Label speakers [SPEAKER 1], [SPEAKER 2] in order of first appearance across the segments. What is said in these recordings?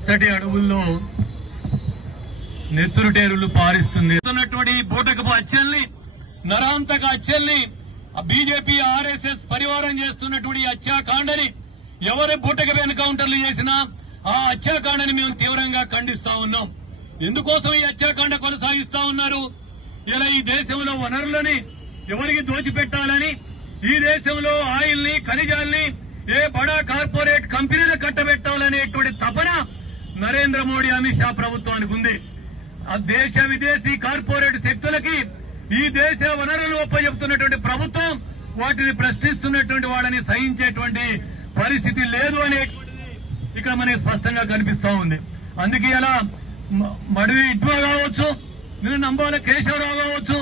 [SPEAKER 1] పచ్చటి అడవుల్లో నెత్తురుటేరులు పారిస్తుంది. ఉన్నటువంటి బూటకపు అచ్చల్ని నరాంతక అచ్చల్ని బీజేపీ ఆర్ఎస్ఎస్ పరివారం చేస్తున్నటువంటి హత్యాకాండని ఎవరు బూటకపు ఎన్కౌంటర్లు చేసినా ఆ హత్యాకాండని మేము తీవ్రంగా ఖండిస్తా ఉన్నాం. ఎందుకోసం ఈ హత్యాకాండ కొనసాగిస్తా ఉన్నారు? ఇలా ఈ దేశంలో వనరులని ఎవరికి దోచిపెట్టాలని ఈ దేశంలో ఆయిల్ని ఖనిజాల్ని ఏ బడా కార్పొరేట్ కంపెనీలు కట్టబెట్టాలనేటువంటి తపన నరేంద్ర మోడీ అమిత్ షా ప్రభుత్వానికి ఉంది. ఆ దేశ విదేశీ కార్పొరేట్ శక్తులకి ఈ దేశ వనరులు ఒప్పజెప్తున్నటువంటి ప్రభుత్వం వాటిని ప్రశ్నిస్తున్నటువంటి వాళ్ళని సహించేటువంటి పరిస్థితి లేదు అనే ఇక్కడ మనకి స్పష్టంగా కనిపిస్తా ఉంది. అందుకే అలా మడివి ఇడ్వా కావచ్చు నేను నంబాల కేశవరావు కావచ్చు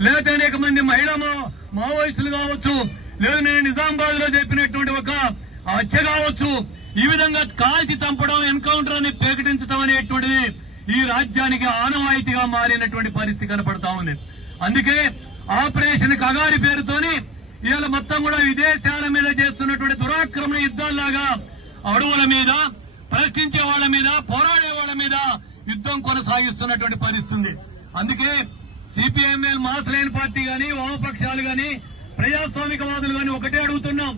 [SPEAKER 1] లేకపోతే అనేక మంది మహిళా మా- మావోయిస్టులు కావచ్చు లేదు నేను నిజామాబాద్లో చెప్పినటువంటి ఒక హత్య కావచ్చు ఈ విధంగా కాల్చి చంపడం ఎన్కౌంటర్ అని ప్రకటించడం అనేటువంటిది ఈ రాజ్యానికి ఆనవాయితీగా మారినటువంటి పరిస్థితి కనపడతా ఉంది. అందుకే ఆపరేషన్ కగారి పేరుతోని ఇవాళ మొత్తం కూడా విదేశాల మీద చేస్తున్నటువంటి దురాక్రమణ యుద్ధాల్లాగా అడవుల మీద ప్రశ్నించే వాళ్ళ మీద పోరాడే వాళ్ళ మీద యుద్ధం కొనసాగిస్తున్నటువంటి పరిస్థితుంది అందుకే సిపిఎంఎల్ మాస్ లైన్ పార్టీ గాని వామపక్షాలు గాని ప్రజాస్వామికవాదులు గాని ఒకటే అడుగుతున్నాం.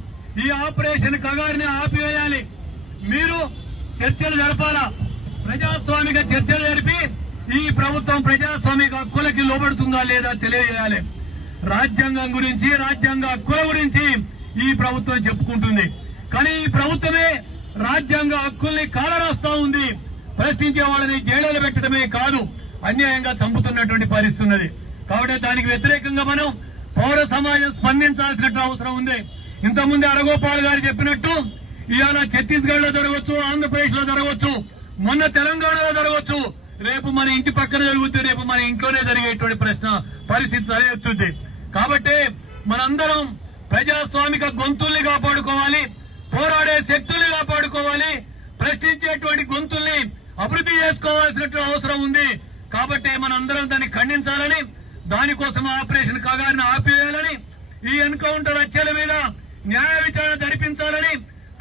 [SPEAKER 1] ఈ ఆపరేషన్ కగారిని ఆపివేయాలి. మీరు చర్చలు జరపాలా? ప్రజాస్వామిక చర్చలు జరిపి ఈ ప్రభుత్వం ప్రజాస్వామిక హక్కులకి లోబడుతుందా లేదా తెలియజేయాలి. రాజ్యాంగం గురించి రాజ్యాంగ హక్కుల గురించి ఈ ప్రభుత్వం చెప్పుకుంటుంది. కానీ ఈ ప్రభుత్వమే రాజ్యాంగ హక్కుల్ని కాలరాస్తా ఉంది. ప్రశ్నించే వాళ్ళని జైలులో పెట్టడమే కాదు అన్యాయంగా చంపుతున్నటువంటి పరిస్థితున్నది కాబట్టి దానికి వ్యతిరేకంగా మనం పౌర సమాజం స్పందించాల్సినట్టు అవసరం ఉంది. ఇంతకుముందు అరగోపాల్ గారు చెప్పినట్టు ఇవాళ ఛత్తీస్గఢ్లో జరగవచ్చు ఆంధ్రప్రదేశ్లో జరగవచ్చు మొన్న తెలంగాణలో జరగవచ్చు. రేపు మన ఇంటి పక్కన జరుగుతుంది రేపు మన ఇంట్లోనే జరిగేటువంటి ప్రశ్న పరిస్థితి తలెత్తుద్ది కాబట్టి మనందరం ప్రజాస్వామిక గొంతుల్ని కాపాడుకోవాలి పోరాడే శక్తుల్ని కాపాడుకోవాలి ప్రశ్నించేటువంటి గొంతుల్ని అభివృద్ధి చేసుకోవాల్సినటువంటి అవసరం ఉంది. కాబట్టి మనందరం దాన్ని ఖండించాలని దానికోసం ఆపరేషన్ కాగారిని ఆపివేయాలని ఈ ఎన్కౌంటర్ హత్యల మీద న్యాయ విచారణ జరిపించాలని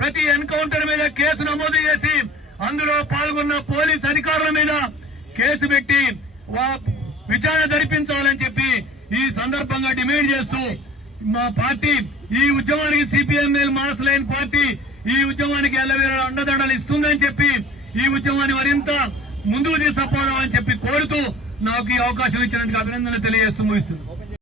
[SPEAKER 1] ప్రతి ఎన్కౌంటర్ మీద కేసు నమోదు చేసి అందులో పాల్గొన్న పోలీస్ అధికారుల మీద కేసు పెట్టి విచారణ జరిపించాలని చెప్పి ఈ సందర్భంగా డిమాండ్ చేస్తూ మా పార్టీ ఈ ఉద్యమానికి సిపిఎంఎల్ మాస్ లైన్ పార్టీ ఈ ఉద్యమానికి ఎల్లవేళ అండదండలు ఇస్తుందని చెప్పి ఈ ఉద్యమాన్ని మరింత ముందుకు తీసుకుపోదామని చెప్పి కోరుతూ నాకు ఈ అవకాశం ఇచ్చినందుకు అభినందనలు తెలియజేస్తూ ముగిస్తున్నాను.